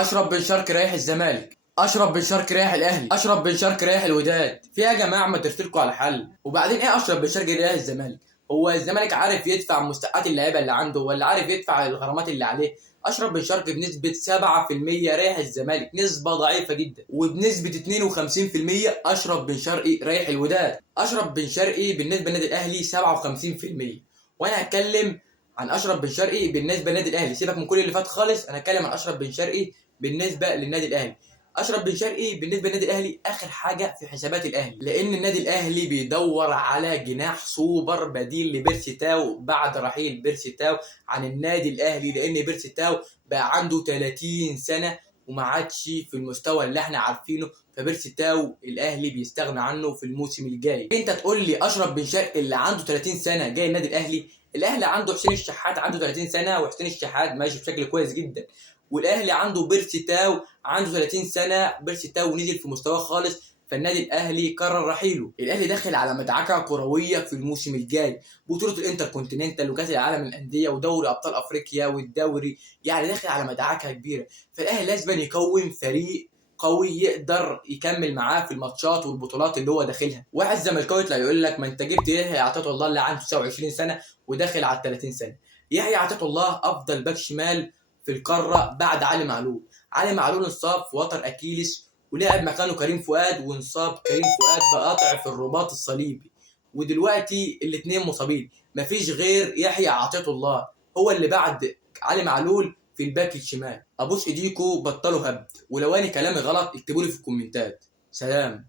اشرف بن شرقي رايح الزمالك، اشرف بن شرقي رايح الاهلي، اشرف بن شرقي رايح الوداد. في إيه يا جماعه؟ ما ترتلكوا على حل. وبعدين ايه اشرف بن شرقي رايح الزمالك؟ هو الزمالك عارف يدفع مستحقات اللعيبه اللي عنده ولا عارف يدفع الغرامات اللي عليه؟ اشرف بن شرقي بنسبه 7% رايح الزمالك، نسبه ضعيفه جدا. وبنسبه 52% اشرف بن شرقي رايح الوداد. اشرف بن شرقي بالنسبه للنادي الاهلي 57%. وانا هتكلم عن اشرف بن شرقي بالنسبه للنادي الاهلي، سيبك من كل اللي فات خالص، انا هتكلم عن اشرف بن شرقي بالنسبه للنادي الاهلي. اشرف بن شرقي بالنسبه للنادي الاهلي اخر حاجه في حسابات الاهلي، لان النادي الاهلي بيدور على جناح سوبر بديل لبيرسي تاو بعد رحيل بيرسي تاو عن النادي الاهلي، لان بيرسي تاو بقى عنده 30 سنه وما عادش في المستوى اللي احنا عارفينه. فبيرسي تاو الاهلي بيستغنى عنه في الموسم الجاي. انت تقول لي اشرف بن شرقي اللي عنده 30 سنه جاي النادي الاهلي؟ الاهلي عنده حسين الشحات عنده 30 سنه، وحسين الشحات ماشي بشكل كويس جدا. والاهلي عنده بيرسي تاو عنده 30 سنه، بيرسي تاو نزل في مستواه خالص، فالنادي الاهلي قرر رحيله. الاهلي داخل على مدعكه كرويه في الموسم الجاي، بطوله الانتر كونتيننتال وكاس العالم للانديه ودوري ابطال افريقيا والدوري، يعني داخل على مدعكه كبيره. فالاهلي لازم يكون فريق قوي يقدر يكمل معاه في الماتشات والبطولات اللي هو داخلها. واحد زملكاوي يطلع يقول لك ما انت جبت يحيى عطيه الله اللي عنده 29 سنه وداخل على 30 سنه. يحيى عطيه الله افضل باك شمال في القاره بعد علي معلول. علي معلول انصاب في وتر اكيلس ولعب مكانه كريم فؤاد، وانصاب كريم فؤاد بقطع في الرباط الصليبي، ودلوقتي الاثنين مصابين. مفيش غير يحيى عطيه الله هو اللي بعد علي معلول في الباك الشمال. ابوس ايديكو بطلوا هبد، ولو انا كلامي غلط اكتبوا لي في الكومنتات. سلام.